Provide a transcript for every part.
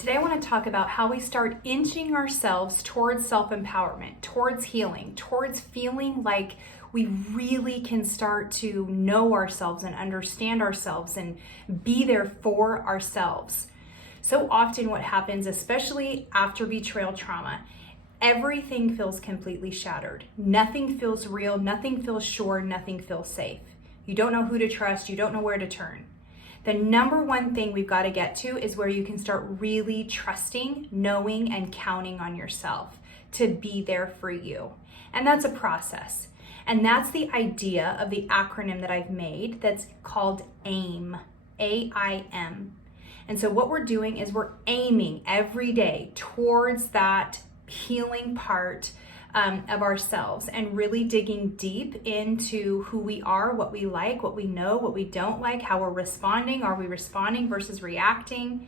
Today I want to talk about how we start inching ourselves towards self-empowerment, towards healing, towards feeling like we really can start to know ourselves and understand ourselves and be there for ourselves. So often what happens, especially after betrayal trauma, everything feels completely shattered. Nothing feels real, nothing feels sure, nothing feels safe. You don't know who to trust, you don't know where to turn. The number one thing we've got to get to is where you can start really trusting, knowing, and counting on yourself to be there for you. And that's a process. And that's the idea of the acronym that I've made that's called AIM, A-I-M. And so what we're doing is we're aiming every day towards that healing part of ourselves and really digging deep into who we are, what we like, what we know, what we don't like, how we're responding. Are we responding versus reacting?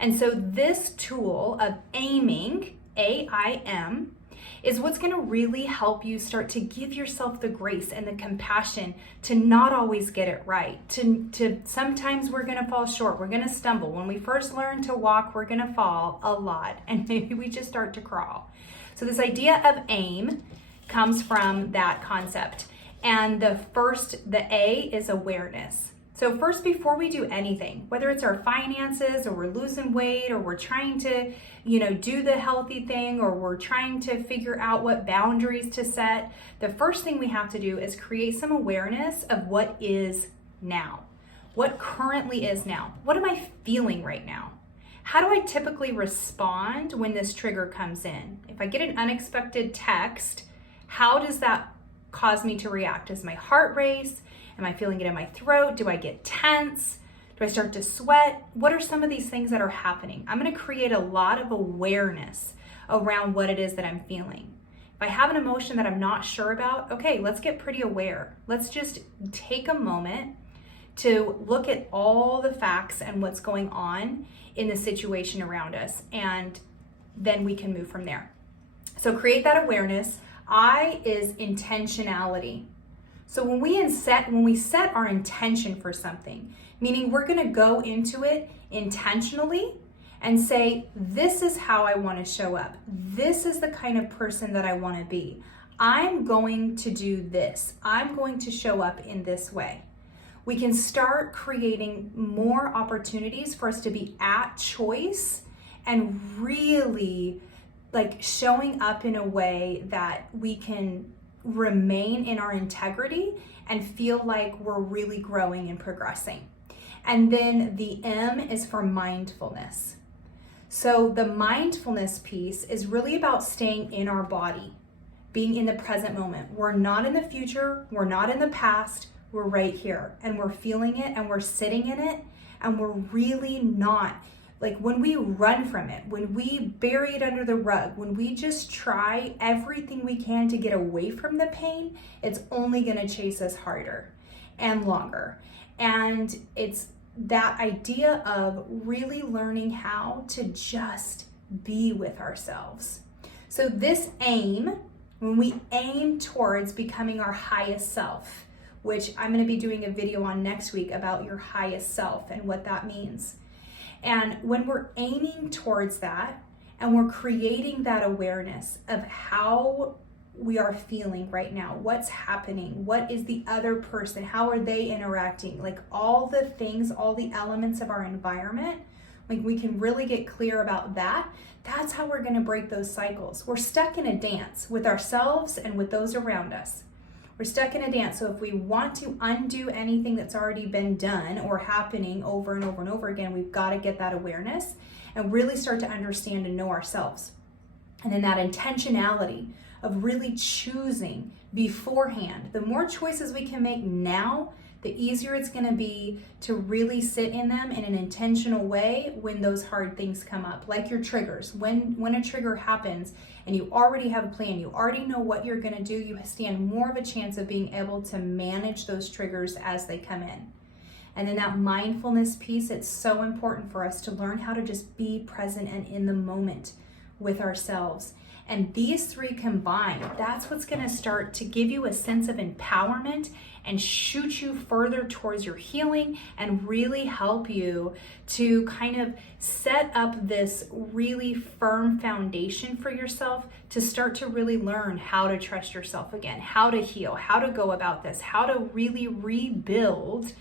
And so this tool of aiming, A-I-M, is what's going to really help you start to give yourself the grace and the compassion to not always get it right. To sometimes we're going to fall short. We're going to stumble. When we first learn to walk, we're going to fall a lot, and maybe we just start to crawl. So this idea of AIM comes from that concept. And the A is awareness. So first, before we do anything, whether it's our finances or we're losing weight or we're trying to, do the healthy thing or we're trying to figure out what boundaries to set, the first thing we have to do is create some awareness of what is now. What currently is now? What am I feeling right now? How do I typically respond when this trigger comes in? If I get an unexpected text, how does that cause me to react? Does my heart race? Am I feeling it in my throat? Do I get tense? Do I start to sweat? What are some of these things that are happening? I'm going to create a lot of awareness around what it is that I'm feeling. If I have an emotion that I'm not sure about, okay, let's get pretty aware. Let's just take a moment to look at all the facts and what's going on in the situation around us, and then we can move from there. So create that awareness. I is intentionality. So when we set our intention for something, meaning we're going to go into it intentionally and say, this is how I want to show up. This is the kind of person that I want to be. I'm going to do this. I'm going to show up in this way. We can start creating more opportunities for us to be at choice and really showing up in a way that we can remain in our integrity and feel like we're really growing and progressing. And then the M is for mindfulness. So the mindfulness piece is really about staying in our body, being in the present moment. We're not in the future, we're not in the past, we're right here and we're feeling it and we're sitting in it, and we're really not, when we run from it, when we bury it under the rug, when we just try everything we can to get away from the pain, it's only going to chase us harder and longer. And it's that idea of really learning how to just be with ourselves. So this aim, when we aim towards becoming our highest self, which I'm going to be doing a video on next week about your highest self and what that means. And when we're aiming towards that and we're creating that awareness of how we are feeling right now, what's happening, what is the other person, how are they interacting, all the things, all the elements of our environment, we can really get clear about that. That's how we're going to break those cycles. We're stuck in a dance with ourselves and with those around us. We're stuck in a dance. So if we want to undo anything that's already been done or happening over and over and over again, we've got to get that awareness and really start to understand and know ourselves. And then that intentionality of really choosing beforehand. The more choices we can make now, the easier it's going to be to really sit in them in an intentional way when those hard things come up, like your triggers. When a trigger happens and you already have a plan, you already know what you're going to do, you stand more of a chance of being able to manage those triggers as they come in. And then that mindfulness piece, it's so important for us to learn how to just be present and in the moment with ourselves. And these three combined, that's what's going to start to give you a sense of empowerment and shoot you further towards your healing and really help you to kind of set up this really firm foundation for yourself to start to really learn how to trust yourself again, how to heal, how to go about this, how to really rebuild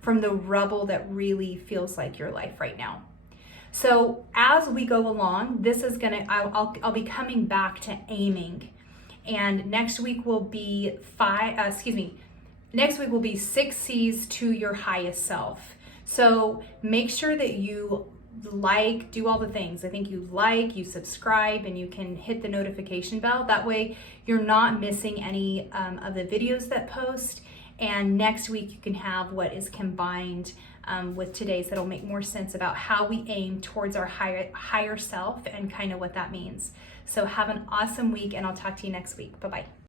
from the rubble that really feels like your life right now. So as we go along, this is I'll be coming back to aiming, and next week will be next week will be 6 C's to your highest self. So make sure that you do all the things. I think you subscribe, and you can hit the notification bell. That way you're not missing any of the videos that post. And next week you can have what is combined with today's that'll make more sense about how we aim towards our higher self and kind of what that means. So have an awesome week, and I'll talk to you next week. Bye-bye.